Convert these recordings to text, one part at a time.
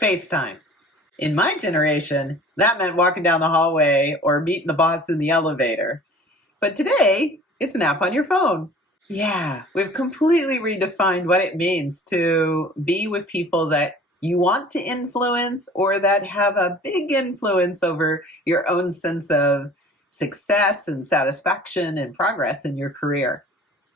FaceTime. In my generation, that meant walking down the hallway or meeting the boss in the elevator. But today, it's an app on your phone. Yeah, we've completely redefined what it means to be with people that you want to influence or that have a big influence over your own sense of success and satisfaction and progress in your career.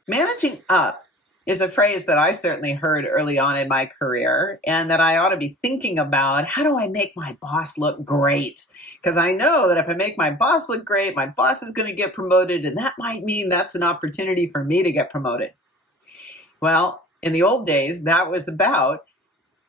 Managing up is a phrase that I certainly heard early on in my career, and that I ought to be thinking about. How do I make my boss look great? Because I know that if I make my boss look great, my boss is going to get promoted, and that might mean that's an opportunity for me to get promoted. Well, in the old days, that was about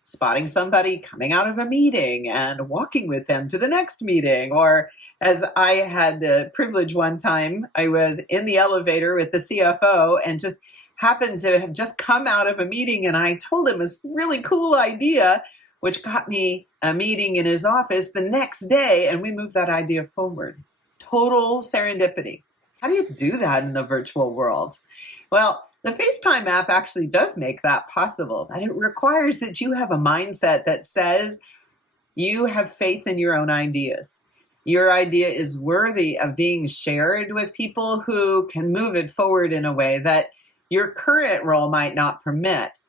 spotting somebody coming out of a meeting and walking with them to the next meeting. Or as I had the privilege one time, I was in the elevator with the CFO and just happened to have just come out of a meeting, and I told him this really cool idea, which got me a meeting in his office the next day, and we moved that idea forward. Total serendipity. How do you do that in the virtual world? Well, the FaceTime app actually does make that possible, but it requires that you have a mindset that says you have faith in your own ideas. Your idea is worthy of being shared with people who can move it forward in a way that your current role might not permit.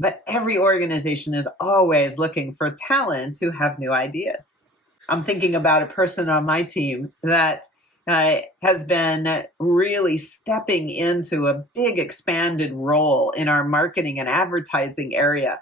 But every organization is always looking for talent who have new ideas. I'm thinking about a person on my team that has been really stepping into a big expanded role in our marketing and advertising area.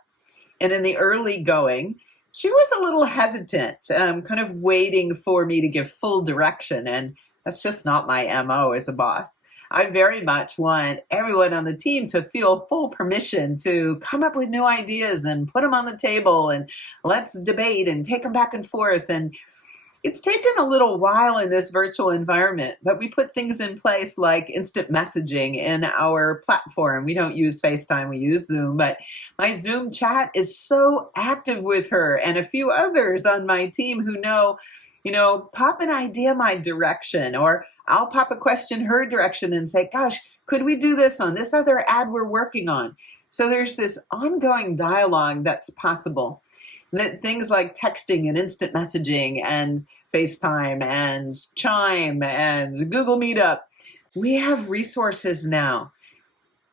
And in the early going, she was a little hesitant, kind of waiting for me to give full direction. And that's just not my MO as a boss. I very much want everyone on the team to feel full permission to come up with new ideas and put them on the table, and let's debate and take them back and forth. And it's taken a little while in this virtual environment, but we put things in place like instant messaging in our platform. We don't use FaceTime, we use Zoom, but my Zoom chat is so active with her and a few others on my team who know, pop an idea my direction, or I'll pop a question her direction and say, gosh, could we do this on this other ad we're working on? So there's this ongoing dialogue that's possible. That things like texting and instant messaging and FaceTime and Chime and Google Meetup, we have resources now,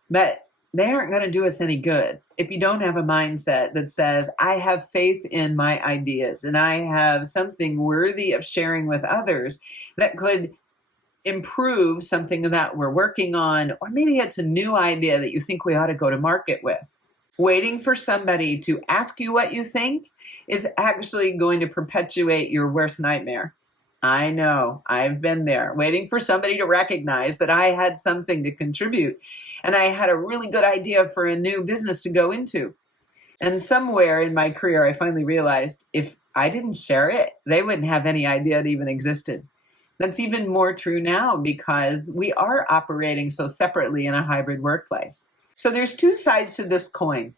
but they aren't going to do us any good if you don't have a mindset that says, I have faith in my ideas and I have something worthy of sharing with others that could improve something that we're working on, or maybe it's a new idea that you think we ought to go to market with. Waiting for somebody to ask you what you think is actually going to perpetuate your worst nightmare. I know, I've been there, waiting for somebody to recognize that I had something to contribute and I had a really good idea for a new business to go into. And somewhere in my career, I finally realized if I didn't share it, they wouldn't have any idea it even existed. That's even more true now because we are operating so separately in a hybrid workplace. So there's two sides to this coin.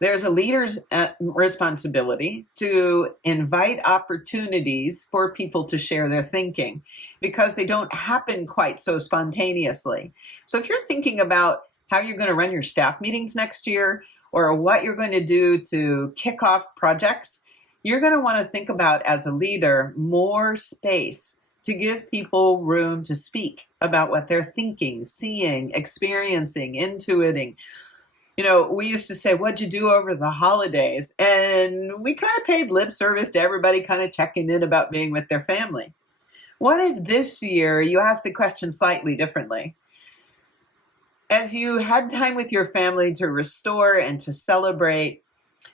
There's a leader's responsibility to invite opportunities for people to share their thinking because they don't happen quite so spontaneously. So if you're thinking about how you're going to run your staff meetings next year or what you're going to do to kick off projects, you're going to want to think about, as a leader, more space to give people room to speak about what they're thinking, seeing, experiencing, intuiting. We used to say, what'd you do over the holidays? And we kind of paid lip service to everybody kind of checking in about being with their family. What if this year you asked the question slightly differently? As you had time with your family to restore and to celebrate,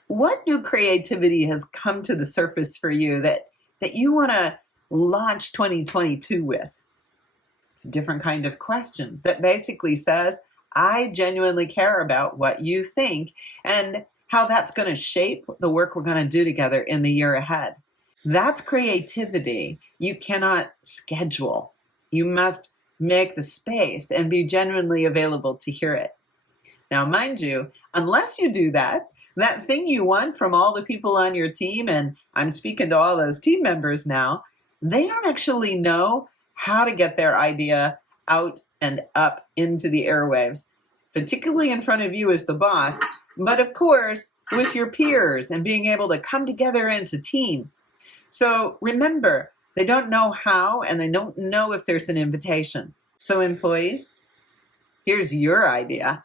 what new creativity has come to the surface for you that you want to launch 2022 with? It's a different kind of question that basically says, I genuinely care about what you think and how that's going to shape the work we're going to do together in the year ahead. That's creativity you cannot schedule. You must make the space and be genuinely available to hear it. Now, mind you, unless you do that thing you want from all the people on your team, and I'm speaking to all those team members now, they don't actually know how to get their idea out and up into the airwaves, particularly in front of you as the boss. but of course, with your peers and being able to come together into team. So remember, they don't know how and they don't know if there's an invitation. So employees, here's your idea.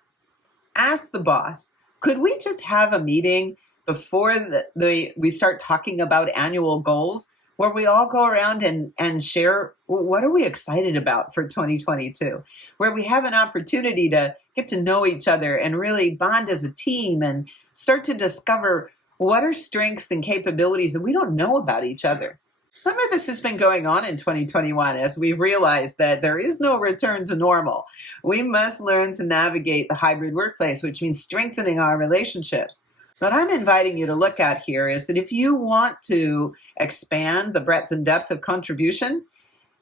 Ask the boss, could we just have a meeting before we start talking about annual goals where we all go around and share what are we excited about for 2022, where we have an opportunity to get to know each other and really bond as a team and start to discover what are strengths and capabilities that we don't know about each other. Some of this has been going on in 2021 as we've realized that there is no return to normal. We must learn to navigate the hybrid workplace, which means strengthening our relationships. What I'm inviting you to look at here is that if you want to expand the breadth and depth of contribution,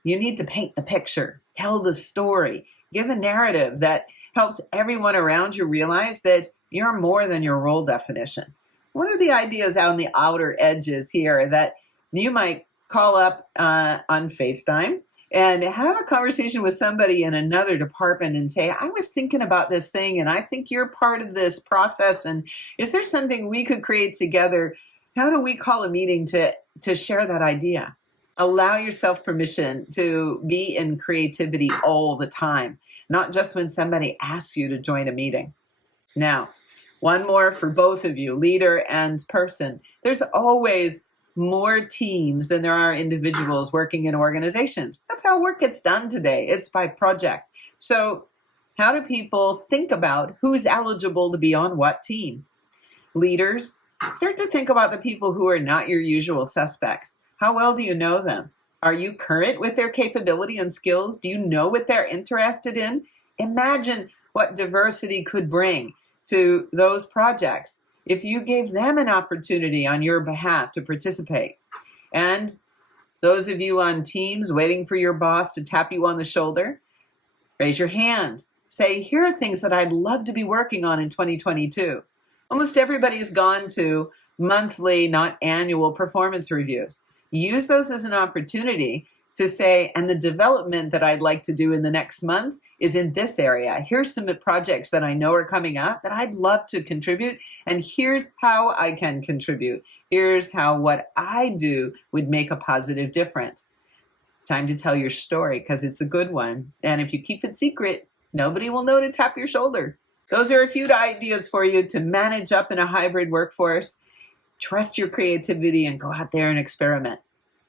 you need to paint the picture, tell the story, give a narrative that helps everyone around you realize that you're more than your role definition. One of the ideas on the outer edges here that you might call up on Facetime and have a conversation with somebody in another department and say, I was thinking about this thing and I think you're part of this process. And is there something we could create together? How do we call a meeting to share that idea? Allow yourself permission to be in creativity all the time, not just when somebody asks you to join a meeting. Now, one more for both of you, leader and person. There's always more teams than there are individuals working in organizations. That's how work gets done today. It's by project. So how do people think about who's eligible to be on what team? Leaders, start to think about the people who are not your usual suspects. How well do you know them? Are you current with their capability and skills? Do you know what they're interested in? Imagine what diversity could bring to those projects if you gave them an opportunity on your behalf to participate. And those of you on teams waiting for your boss to tap you on the shoulder, raise your hand. Say, here are things that I'd love to be working on in 2022. Almost everybody's gone to monthly, not annual performance reviews. Use those as an opportunity to say, and the development that I'd like to do in the next month is in this area. Here's some projects that I know are coming up that I'd love to contribute, and here's how I can contribute. Here's how what I do would make a positive difference. Time to tell your story because it's a good one. And if you keep it secret, nobody will know to tap your shoulder. Those are a few ideas for you to manage up in a hybrid workforce. Trust your creativity and go out there and experiment.